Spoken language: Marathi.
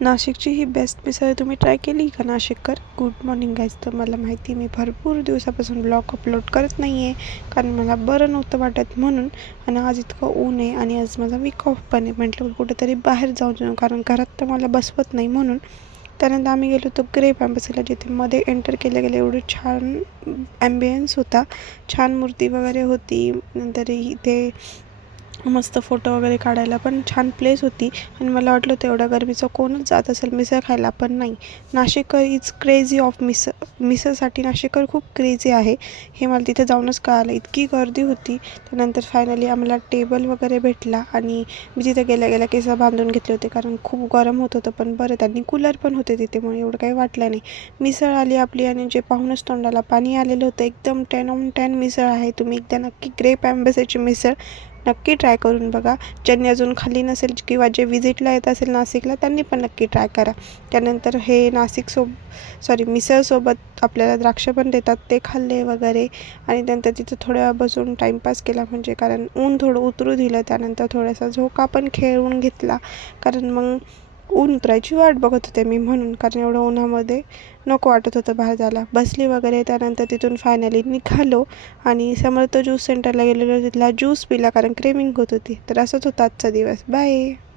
नाशिकची ही बेस्ट मिसळ तुम्ही ट्राय केली का नाशिककर? Good morning guys. तर मला माहिती मी भरपूर दिवसापासून ब्लॉग अपलोड करत नाही आहे, कारण मला बरं नव्हतं वाटत म्हणून. आणि आज इतकं ऊन आहे आणि आज माझा वीक ऑफ पण आहे. म्हटलं कुठेतरी बाहेर जाऊन येऊ, कारण घरात तर मला बसवत नाही म्हणून. त्यानंतर आम्ही गेलो होतो ग्रेप ॲम्बसीला, जिथे मध्ये एंटर केल्या गेले एवढं छान ॲम्बियन्स होता, छान मूर्ती वगैरे होती. नंतर इथे मस्त फोटो वगैरे काढायला पण छान प्लेस होती. आणि मला वाटलं होतं एवढ्या गरमीचं कोणच जात असेल मिसळ खायला, पण नाही. नाशिककर इज क्रेझी ऑफ मिसळसाठी नाशिककर खूप क्रेझी आहे, हे मला तिथे जाऊनच कळालं. इतकी गर्दी होती. त्यानंतर फायनली आम्हाला टेबल वगैरे भेटला आणि मी तिथे गेल्या गेल्या केस बांधून घेतले होते, कारण खूप गरम होत होतं. पण बरं त्यांनी कूलर पण होते तिथे, म्हणून एवढं काही वाटलं नाही. मिसळ आली आपली आणि जे पाहूनच तोंडाला पाणी आलेलं होतं. एकदम 10 ऑन 10 मिसळ आहे. तुम्ही एकदा नक्की ग्रेप ॲम्बसीची मिसळ नक्की ट्राय करून बघा. ज्यांनी अजून खाल्ली नसेल किंवा जे विजिटला येत असेल नाशिकला, त्यांनी पण नक्की ट्राय करा. त्यानंतर हे मिसळसोबत आपल्याला द्राक्ष पण देतात, ते खाल्ले वगैरे. आणि नंतर तिथं थोड्या वेळ बसून टाईमपास केला, म्हणजे कारण ऊन थोडं उतरू दिलं. त्यानंतर थोडासा झोका पण खेळून घेतला, कारण मग ऊन उतरायची वाट बघत होते मी म्हणून, कारण एवढं उन्हामध्ये नको वाटत होतं बाहेर जायला. बसली वगैरे. त्यानंतर तिथून फायनली निघालो आणि समर्थ ज्यूस सेंटरला गेलेलो, तिथला ज्यूस पिला, कारण क्रेविंग होत होती. तर असंच होता आजचा दिवस. बाय.